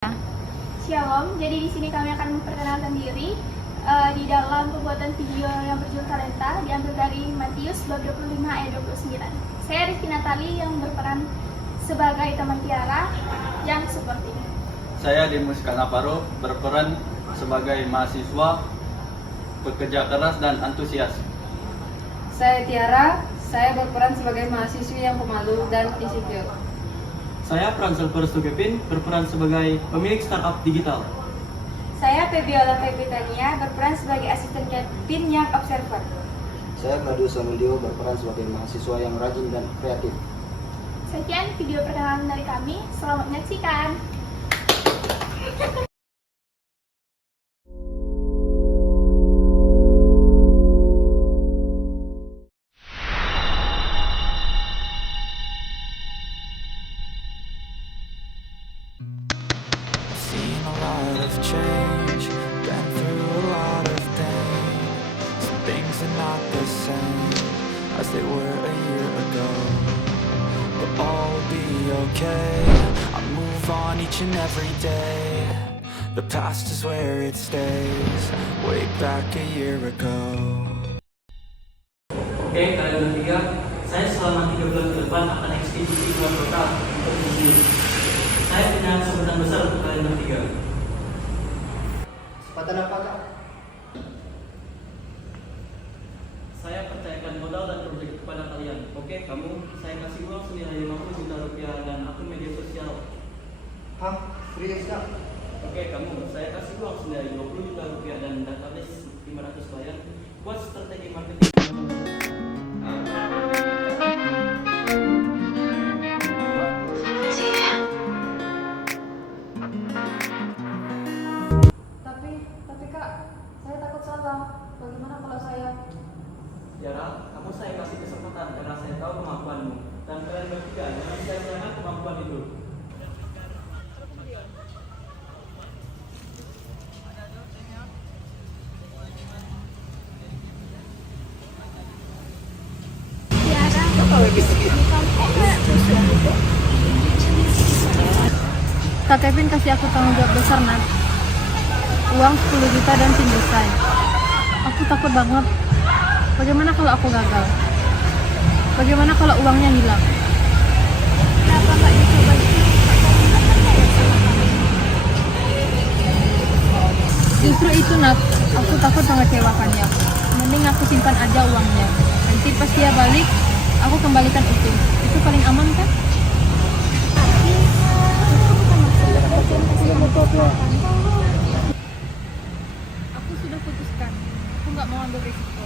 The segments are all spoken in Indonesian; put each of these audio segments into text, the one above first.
Shalom, jadi di sini kami akan memperkenalkan diri di dalam pembuatan video yang berjudul Talenta diambil dari Matius bab 25 ayat 29. Saya Rizky Natali yang berperan sebagai teman Tiara yang support ini. Saya Dimus Kanaparo berperan sebagai mahasiswa pekerja keras dan antusias. Saya Tiara, saya berperan sebagai mahasiswi yang pemalu dan insecure. Saya Pranselper Sugepin berperan sebagai pemilik startup digital. Saya Febiola Febritania berperan sebagai asisten Kevin yang observer. Saya Madu Samulyo berperan sebagai mahasiswa yang rajin dan kreatif. Sekian video perkenalan dari kami, selamat menyaksikan. Seen a lot of change, been through a lot of pain. Some things are not the same as they were a year ago, but all will be okay. I move on each and every day. The past is where it stays, way back a year ago. Oke, kalian bertiga, saya selama 3 bulan ke depan akan ekspedisi keluar kota untuk bisnis. Saya punya sambutan besar untuk kalian bertiga. Kesempatan apa, Kak? Saya percayakan modal dan proyek kepada kalian. Oke, kamu, saya kasih uang senilai 50 juta rupiah dan akun media sosial. Hah? Serius, Kak? Oke, kamu, saya kasih uang senilai 20 juta rupiah dan database 500 klien buat strategi marketing. Tapi Kak, saya takut salah. Bagaimana kalau saya? Tiara, kamu saya kasih kesempatan karena saya tahu kemampuanmu. Dan kalian bertiga jangan sia-siakan kemampuan itu. Kak Kevin kasih aku tanggung jawab besar, Nat. Uang 10 juta dan tim desain. Aku takut banget. Bagaimana kalau aku gagal? Bagaimana kalau uangnya hilang? Kenapa nggak dicoba dulu? Justru itu, Nat. Aku takut mengecewakannya. Mending aku simpan aja uangnya. Nanti pas dia balik, aku kembalikan itu. Itu paling aman kan? Aku sudah putuskan. Aku nggak mau ambil risiko.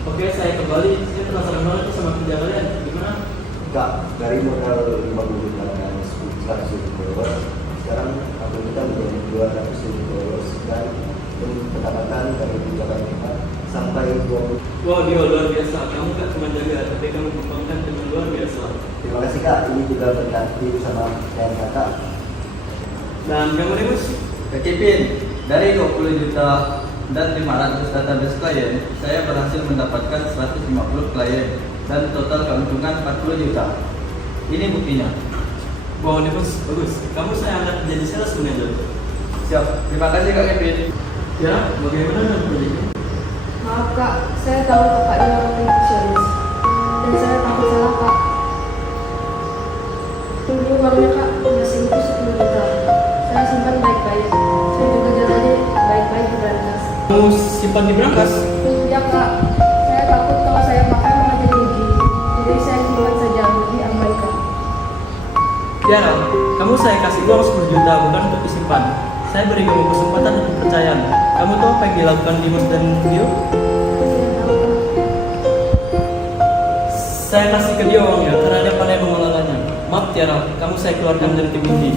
Oke, saya kembali. Saya penasaran banget nih sama kerja kalian. Gimana? Kak, dari modal 50 juta dan 100 ribu followers, sekarang akun kita menjadi 200 ribu followers dan pendapatan dari penjualan kita sampai 20. Wow, dia luar biasa. Kamu gak cuma jaga, tapi kamu kembangkan dengan luar biasa. Terima kasih, Kak. Ini juga berganti sama dan Kakak. Dan kamu Dimus? Kevin, dari 20 juta dan 500 database klien, saya berhasil mendapatkan 150 klien dan total keuntungan 40 juta. Ini buktinya. Wow, Dimus, bagus. Kamu saya angkat menjadi sales manager. Siap. Terima kasih Kak Kevin. Ya, bagaimana dengan proyeknya? Maaf Kak, saya tahu Kakak adalah orang perfeksionis. Dan saya takut salah Kak. Tunggu uangnya Kak, masih itu 10 juta. Saya simpan baik-baik. Saya juga jalani baik-baik di brankas. Kamu simpan di brankas? Ya Kak, saya takut kalau saya pakai malah jadi rugi. Jadi saya simpan saja, rugi aman Kak. Tiara, kamu saya kasih uang 10 juta bukan untuk disimpan. Saya beri kamu kesempatan dan kepercayaan. Kamu tahu apa yang dilakukan Dimas dan Dio? Saya kasih ke dia uangnya karena dia pandai mengelolanya. Maaf Tiara, kamu saya keluarkan dari tim ini.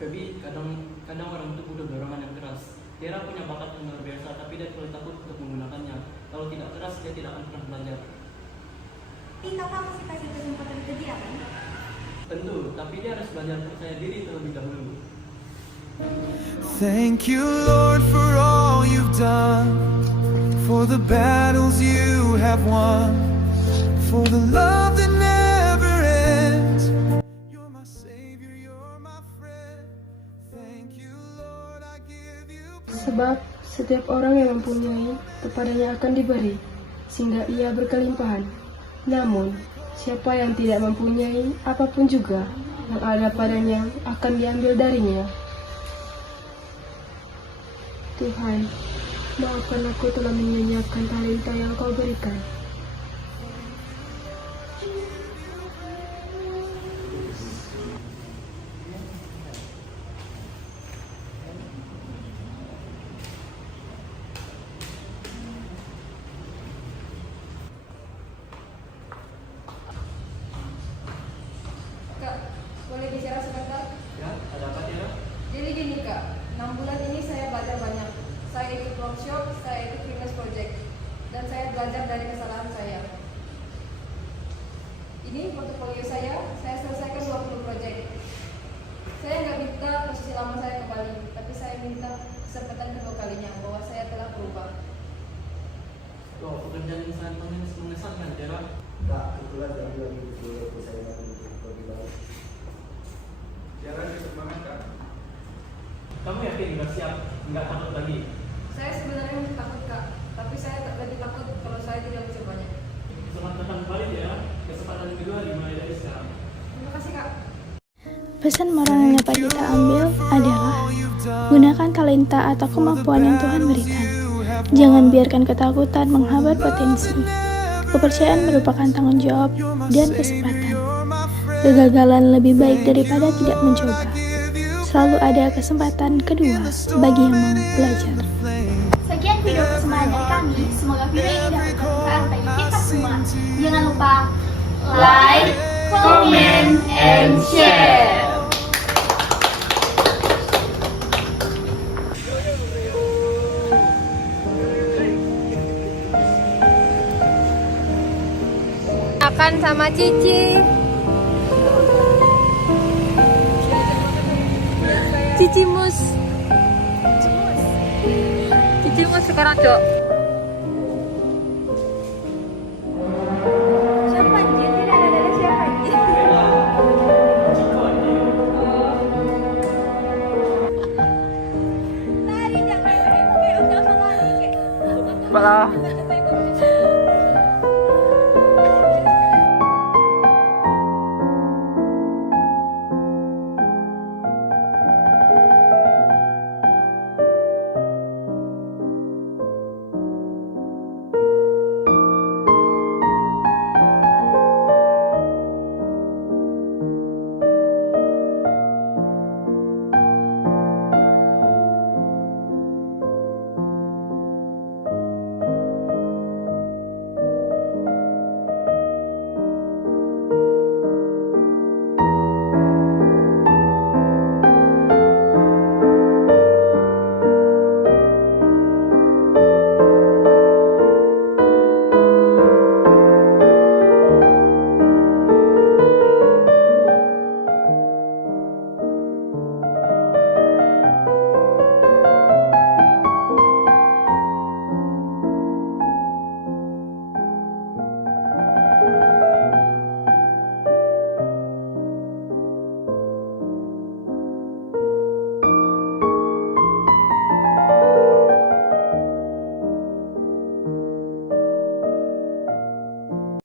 Feby, kadang orang itu butuh dorongan yang keras. Tiara punya bakat yang luar biasa, tapi dia terlalu takut untuk menggunakannya. Kalau tidak keras, dia tidak akan pernah belajar. Kakak masih kasih kesempatan ke dia kan? Tentu, tapi dia harus belajar percaya diri terlebih dahulu. Thank you, Lord, for all you've done, for the battles you have won, for the love that never ends. You're my Savior, you're my friend. Thank you, Lord, I give you praise. Sebab setiap orang yang mempunyai, kepadanya akan diberi, sehingga ia berkelimpahan. Namun, siapa yang tidak mempunyai apapun juga yang ada padanya akan diambil darinya. Tuhan, maafkan aku telah menyia-nyiakan talenta yang Kau berikan. Kak, boleh bicara sebentar? Ya, ada apa Tiara? Jadi gini Kak, 6 bulan ini saya belajar banyak. Saya ikut workshop, saya ikut fitness project, dan saya belajar dari kesalahan saya. Ini portofolio saya selesaikan 20 project. Saya nggak minta posisi lama saya kembali, tapi saya minta kesempatan kedua kalinya bahwa saya telah berubah. Loh, pekerjaan yang sangat mengesankan Tiara. Kak, kebetulan kami lagi butuh persaingan untuk lebih baik. Tiara disemangat kan? Kamu yakin nggak siap, nggak takut lagi? Saya sebenarnya takut Kak, tapi saya tak lagi takut kalau saya tidak mencobanya. Selamat datang kembali Tiara. Kesempatan kedua dimulai dari sekarang. Terima kasih Kak. Pesan moral yang dapat kita ambil adalah gunakan talenta atau kemampuan yang Tuhan berikan. Jangan biarkan ketakutan menghambat potensi. Kepercayaan merupakan tanggung jawab dan kesempatan. Kegagalan lebih baik daripada tidak mencoba. Selalu ada kesempatan kedua bagi yang mau belajar. Sekian video persembahan dari kami. Semoga video ini dapat bermanfaat bagi kita semua. Jangan lupa like, comment, and share. Akan sama Cici. Cici mus sekarang, Cok.